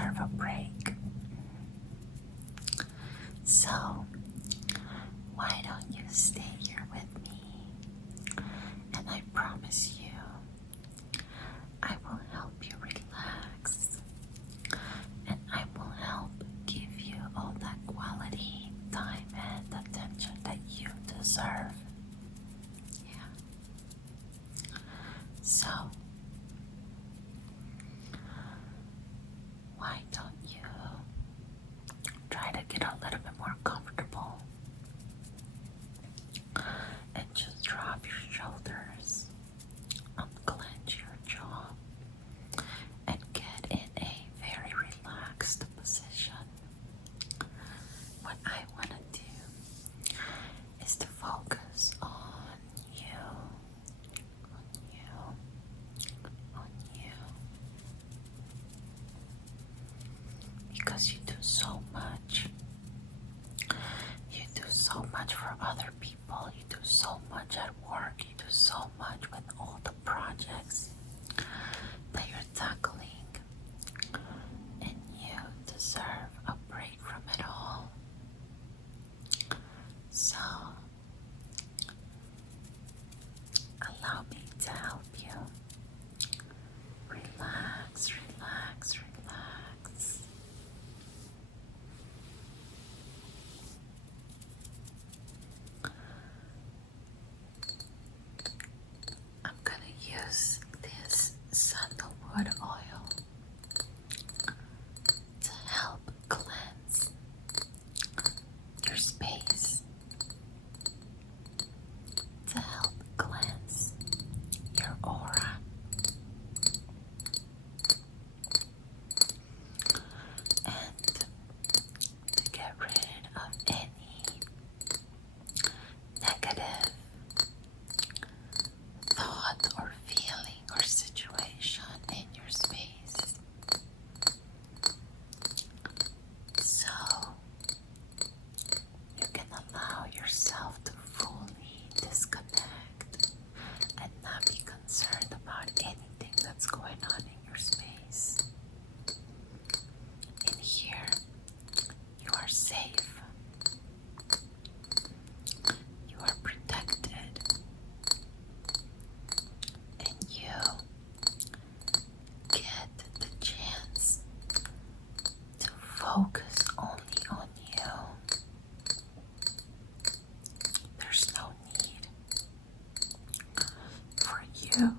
deserve a break. So, why don't you stay here with me? And I promise you, I will help you relax. And I will help give you all that quality time and attention that you deserve. Yeah. So, why don't you try to get a little bit more comfortable and just drop your shoulders, unclench your jaw, and get in a very relaxed position. What I want to do is to focus on you, on you, on you. Because you do so much. You do so much for other people. You do so much at work. You do so much with all the projects that you're tackling. And you deserve a break from it all. So, allow me to help you. Relax, relax, relax. I'm gonna use this sandalwood oil to help cleanse your space, to help cleanse your aura, and to get rid of any negative thought or feeling or situation in your space. So you can allow yourself to fully disconnect and not be concerned about anything that's going on in your space. In here, you are safe. You are protected. And you get the chance to focus only on you. There's no need for you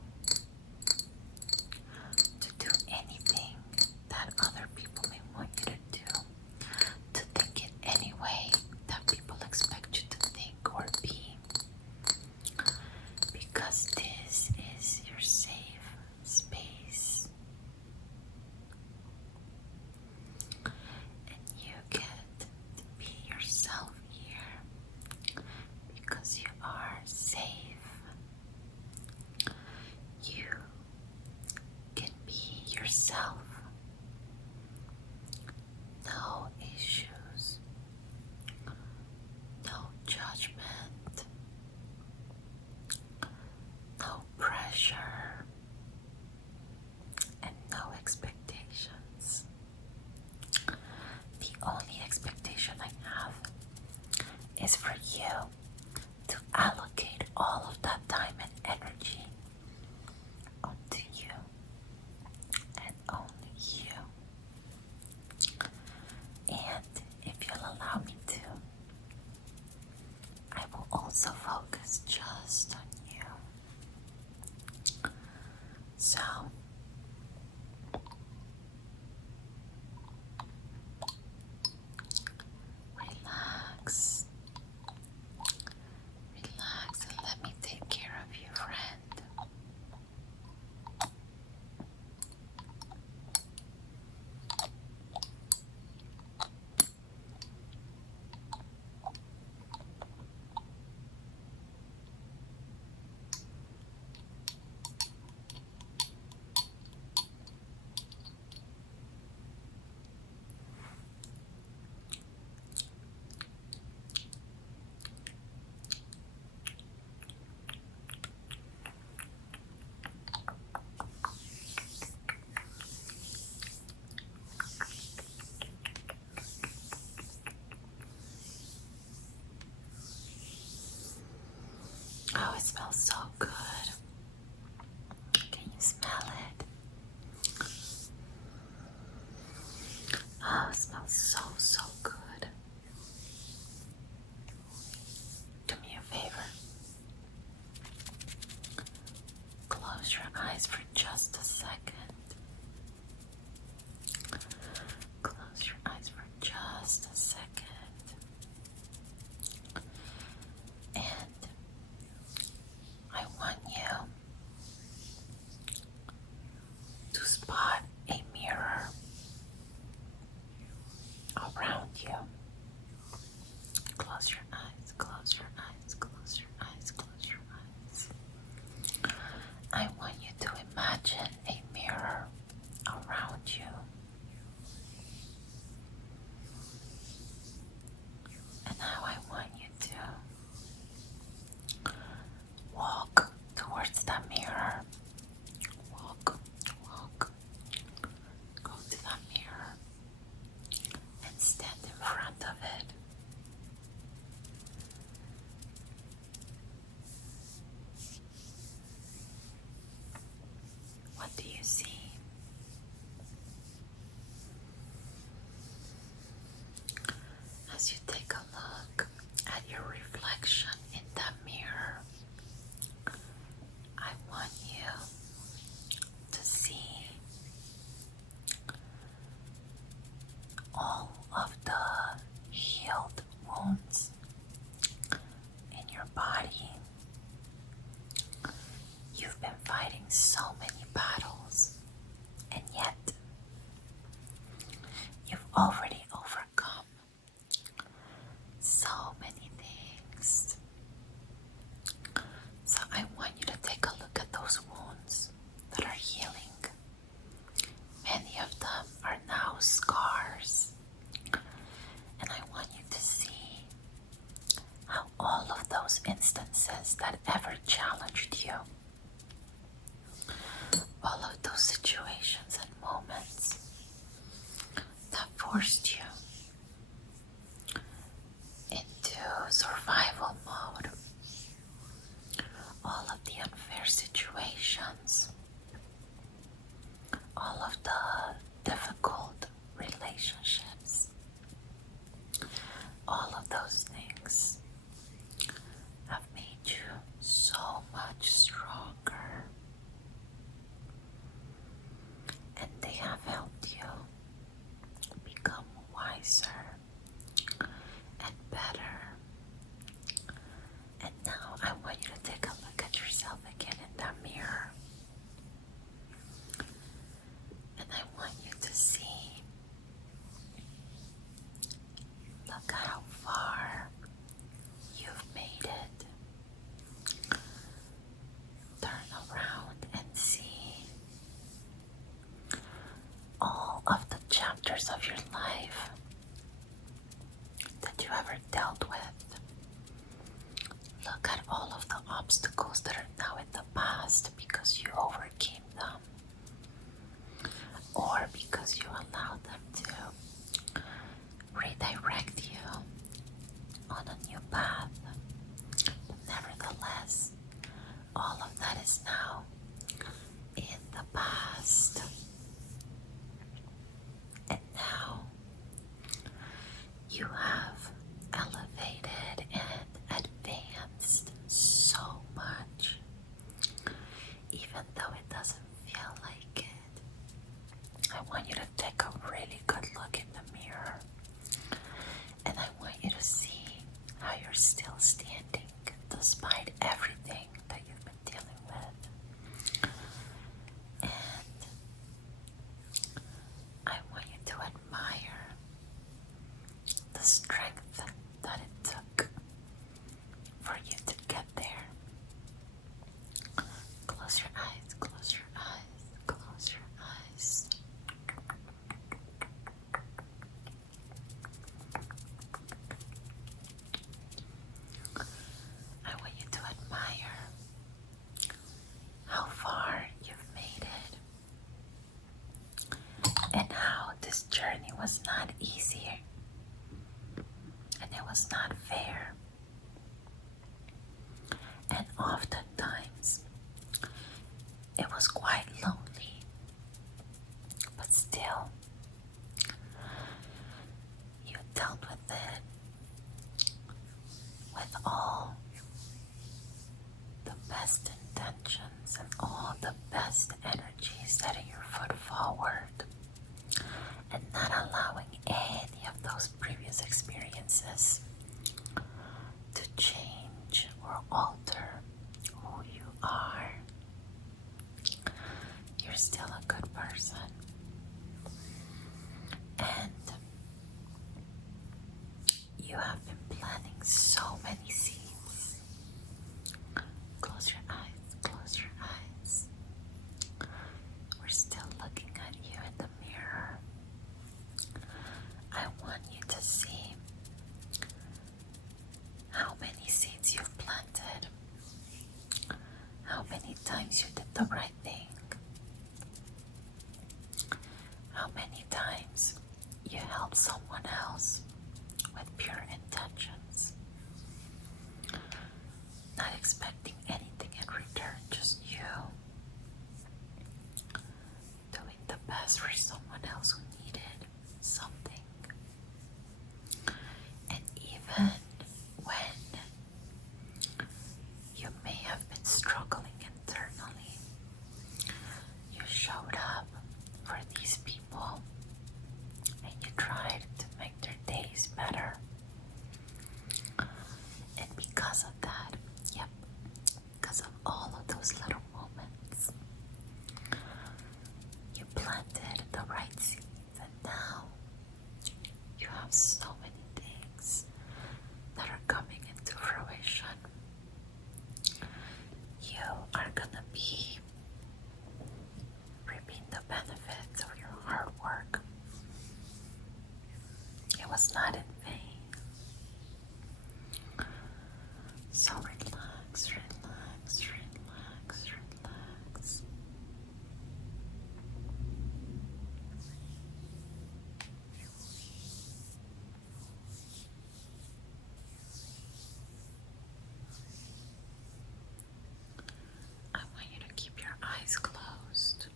to do anything that other people may want you to do, to think in any way that people expect you to think or be, because this is your safe space. And you get to be yourself here because you are safe. You can be yourself. No issues, no judgment, no pressure, and no expectations. The only expectation I have is for you to allocate all of that time and energy onto you and only you. And if you'll allow me to, I will also focus just on you. So, relax, it smells so good. Can you smell it? Oh, it smells so good. Do me a favor. Close your eyes for just a second. Close your eyes for just a second. And I want you to spot a mirror around you. Close your eyes, close your eyes, close your eyes, close your eyes. I want you to imagine a mirror around you. And now I want you to walk towards that mirror. Walk, go to that mirror and stand in front of it. What do you see? As you take a look at your reflection in that mirror, I want you to see all of the healed wounds in your body. You've been fighting so many battles, and yet you've already overcome so many things. So I want you to take a look at those wounds that are healing. Many of them are now scars. And I want you to see how all of those instances that ever challenged you, all of those situations and moments that forced you into survival mode, all of the unfair situations, all of the difficult relationships, all of those things have made you so much stronger, and they have helped you become wiser and better. And now I want you to take a look at yourself again in that mirror. And I want you to see, look how far you've made it. Turn around and see all of the chapters of your life that you ever dealt with. Look at all of the obstacles that are now in the past because you overcame them, or because you allowed them to redirect you on a new path. But nevertheless, all of that is now in the past. And now you have elevated and advanced so much, even though it doesn't feel like it. I want you to take a really good look in the mirror, and I want you to see how you're still standing despite everything that you've been dealing with. And I want you to admire the strength that it took for you to get there. Close your eyes, close your eyes, close your eyes. I want you to admire how far you've made it, and how this journey was not easy, and it was not fair. And often You have been planting so many seeds. Close your eyes, close your eyes. We're still looking at you in the mirror. I want you to see how many seeds you've planted, how many times you did the right thing, how many times you helped someone else with pure intentions, not expecting anything in return, just you doing the best for someone else who needed something. And even when you may have been struggling internally, you showed up for these people and you tried to make their days better. And because of that, yep, because of all of those little moments, you planted the right seeds, and now you have so many things that are coming into fruition. You are gonna be reaping the benefits of your hard work. It was not in vain. So relax, relax, relax, relax. I want you to keep your eyes closed.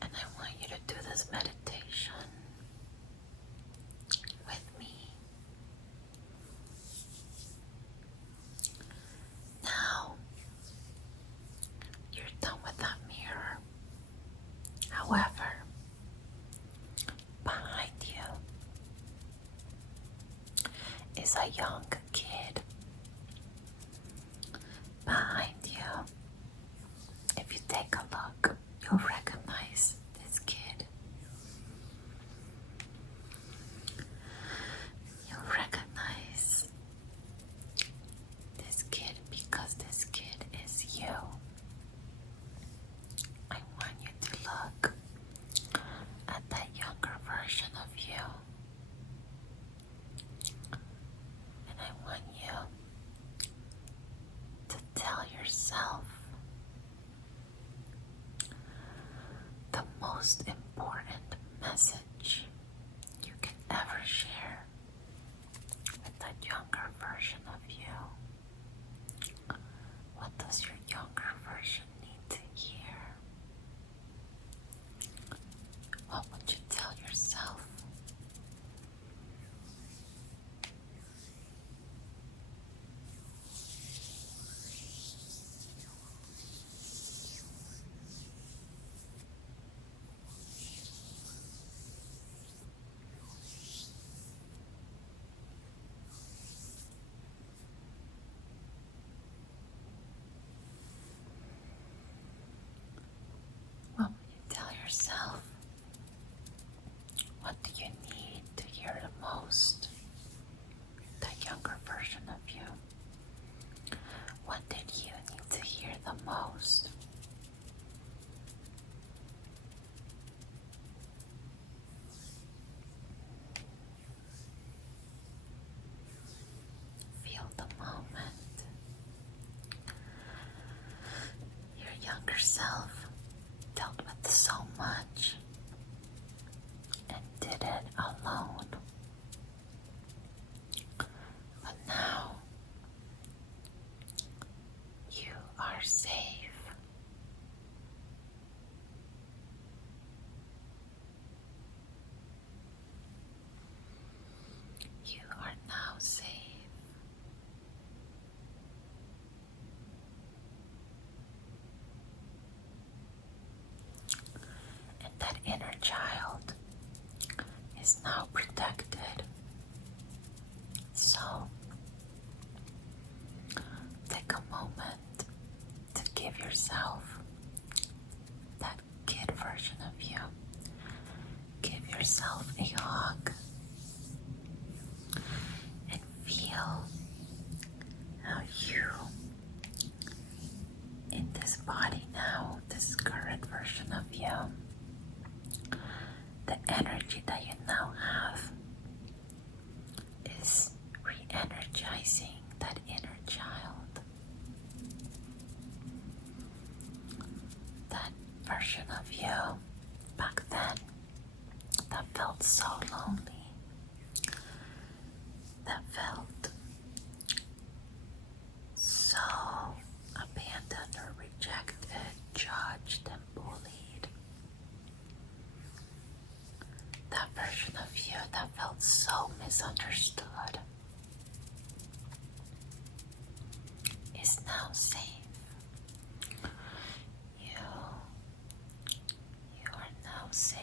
And I want you to do this meditation with me. Now, you're done with that mirror. However, behind you is a young kid. Behind you, if you take a look, you'll recognize this kid. You'll recognize this kid because this kid is you. I want you to look at that younger version of you. And I want you to tell yourself the most important message you can ever share with that younger version of you. What does your younger version need to hear? What would you tell yourself? What would you tell yourself? What do you need to hear the most? That younger version of you. What did you need to hear the most? Feel the moment. Your younger self dealt with so much and did it alone. But now you are safe. You are now safe. And that inner child is now protected. So take a moment to give yourself that kid version of you. Give yourself a hug energy that you now have is re-energizing that inner child, that version of you back then that felt so lonely, that felt so abandoned or rejected, judged and bullied. That version of you that felt so misunderstood is now safe. You are now safe.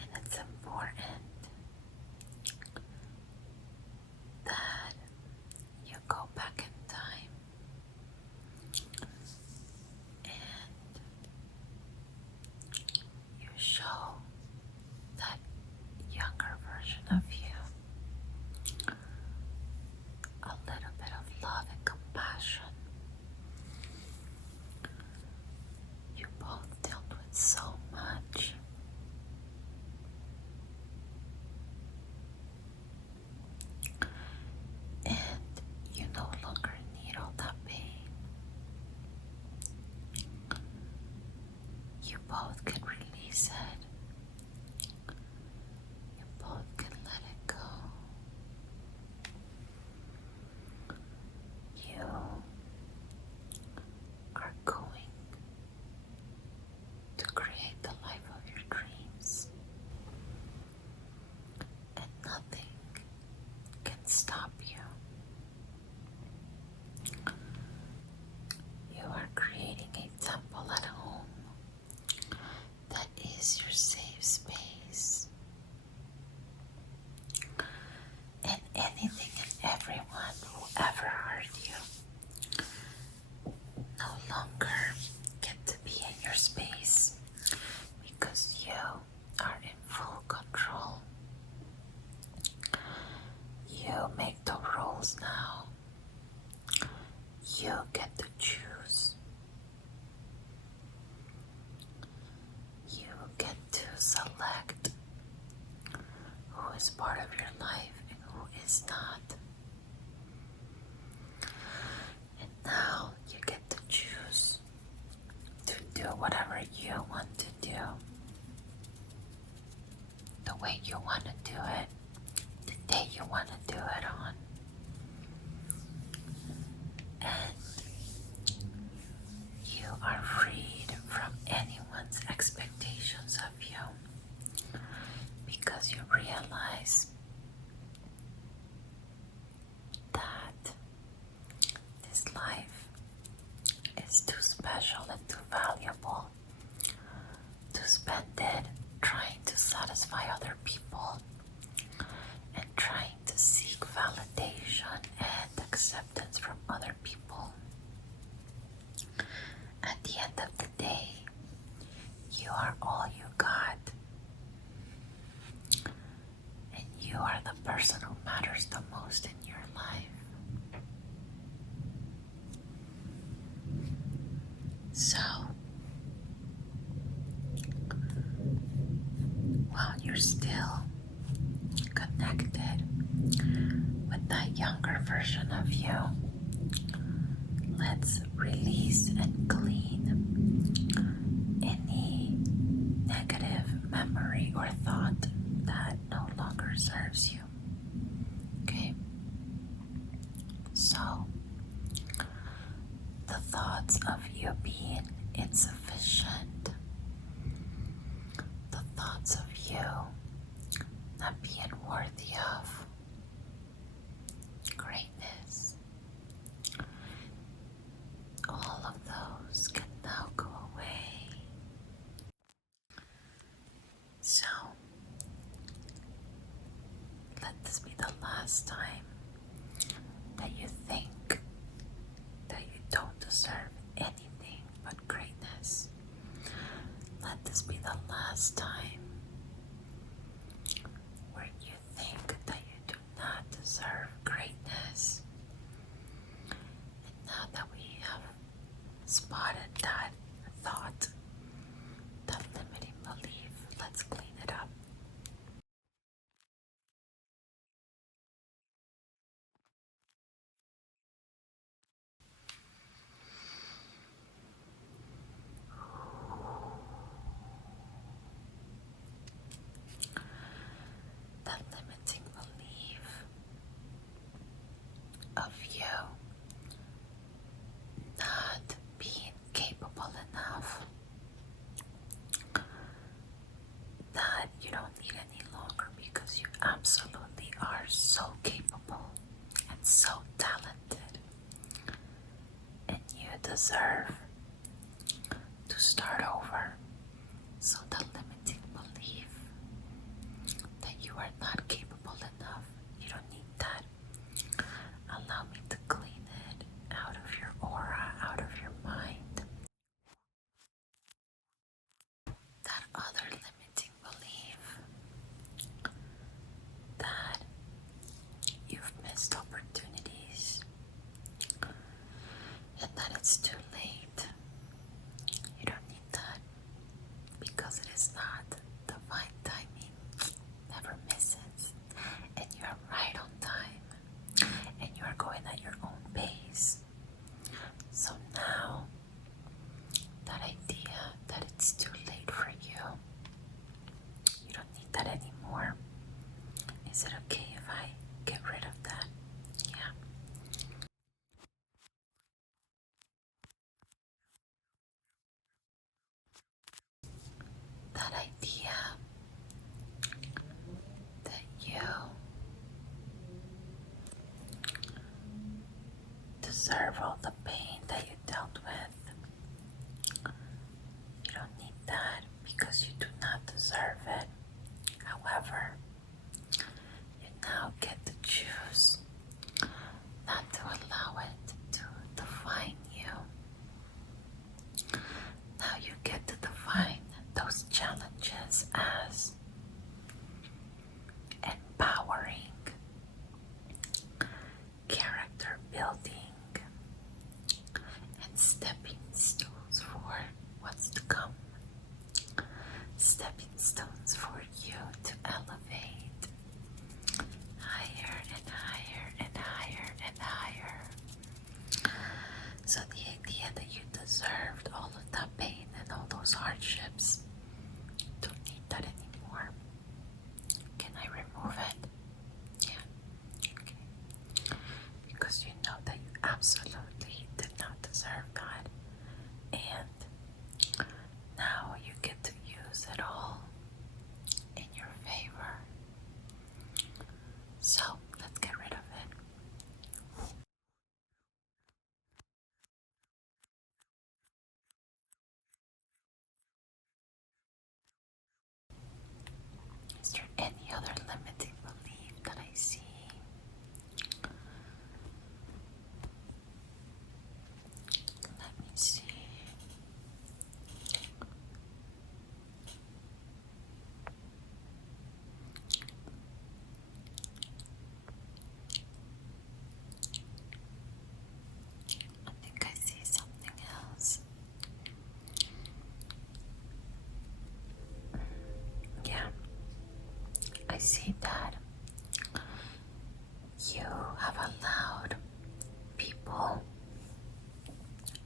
And it's important that you go back in time and you show that younger version of you a little bit of love and compassion. You both dealt with so much. And you no longer need all that pain. You both can release it. You both can let it go. You are going to create the life of your dreams. And nothing can stop you. You are creating a temple at home that is your safe space. And anything and everyone who ever hurt you no longer get to be in your space because you are in full control. You make the rules now. You get to choose. You get to select who is part of your life and who is not. And now you get to choose to do whatever you want to do, the way you want to do it, the day you want to do it on. And you are freed from anyone's expectations of you because you realize that this life is too special and too valuable to spend it trying to satisfy other people and trying to seek validation and acceptance from other people. At the end of the day, you are all you got. And you are the person who matters the most in your life. So, while you're still connected with that younger version of you, let's release and clean any negative memory or thought that no longer serves you. Okay? So, the thoughts of you being insufficient, the thoughts of you not being worthy of greatness, all of those can now go away. So, let this be the last time that you think that you don't deserve anything but greatness. Let this be the last time where you think that you do not deserve greatness. And now that we have spotted that thought, of you not being capable enough, that you don't need any longer, because you absolutely are so capable and so talented, and you deserve to start over. So the limiting belief that you are not capable enough, you don't need that. Allow me to clean it out of your aura, out of your mind. That other limiting belief that you've missed opportunities and that it's too late. You don't need that, because it is not. Divine timing never misses, and you are right on time, and you are going at your own pace. So now, that idea that it's too late for you, you don't need that anymore. Is it okay if I get rid of that? Yeah. That idea that you deserve all the pain that you dealt with. You don't need that, because you do not deserve it. However, you now get to choose not to allow it to define you. Now you get to define those challenges as empowering, character building, and stepping stones for what's to come. Stepping stones for you to elevate higher and higher and higher and higher. So the idea that you deserved all of that pain and all those hardships, don't need that anymore. Can I remove it? Yeah. Okay. Because you know that you absolutely did not deserve that. And now you get to use it all in your favor. So let's get rid of it. Is there any other limiting belief that I see? Let me see. I think I see something else. Yeah, I see that you have allowed people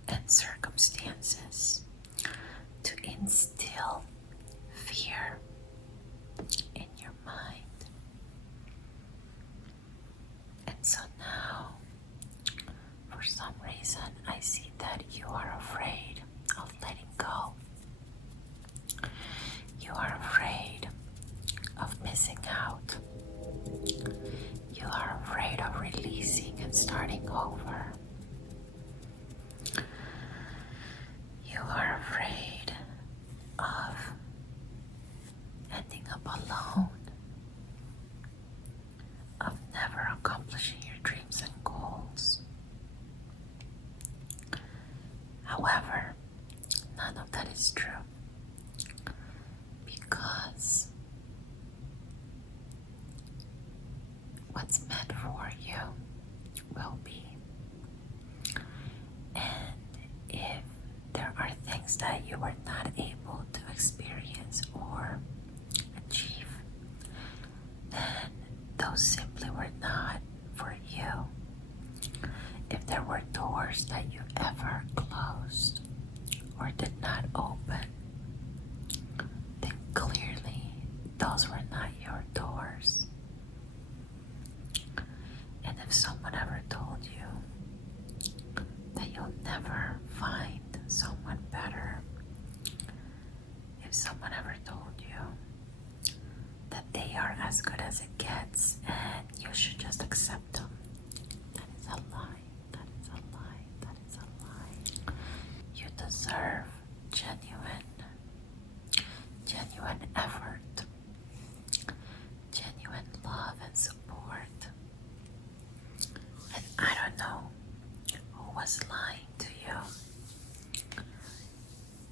and circumstances to instill fear in your mind. And so now, for some reason, I see that you are afraid of letting go. You are afraid of missing out. You are afraid of releasing and starting over. You are afraid of ending up alone, of never accomplishing your dreams and goals. However, none of that is true, because what's meant for you will be. And if there are things that you were not able to experience or achieve, then those simply were not for you. If there were doors that you ever closed or did not open, then clearly those were not your doors. And if someone ever told you someone ever told you that they are as good as it gets and you should just accept them, that is a lie. That is a lie. That is a lie. You deserve genuine effort, genuine love and support. And I don't know who was lying to you,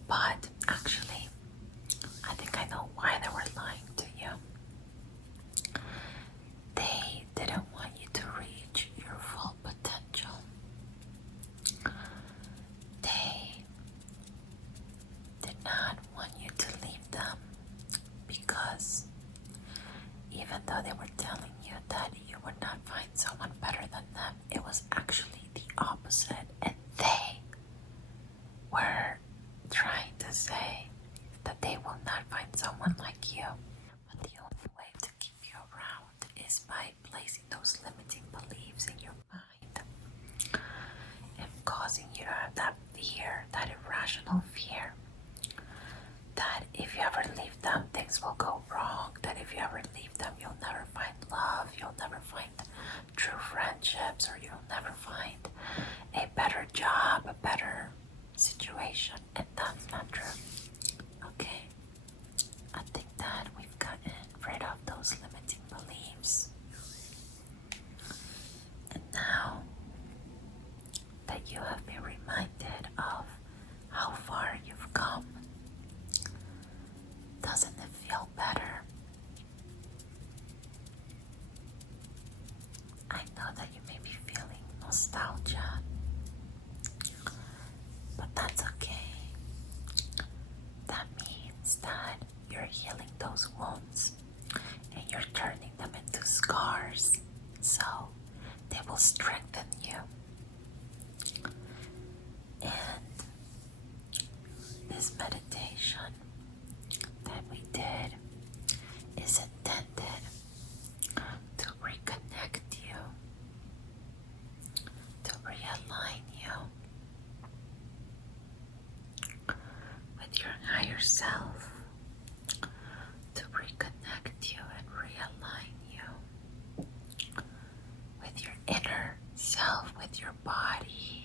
but actually, I think I know why they were lying to you. They didn't want you to reach your full potential. They did not want you to leave them because even though they were telling you that you would not find someone better than them, it was actually the opposite. And they were trying to say that they will not find someone like you. But the only way to keep you around is by placing those limiting beliefs in your mind and causing you to have that fear, that irrational fear, that if you ever leave them, things will go wrong, that if you ever leave them, you'll never find love, you'll never find true friendships, or you'll never find a better job, a better situation. And that's not true. Okay? I think that we've gotten rid of those limiting beliefs. And now that you have been reminded of how far you've come, doesn't it feel better? I know that you may be feeling nostalgia, but that's okay. That means that you're healing those wounds and you're turning them into scars, so they will strengthen you. And this meditation that we did is intended to reconnect you, to realign you with your higher self, to reconnect you and realign you with your inner self, with your body,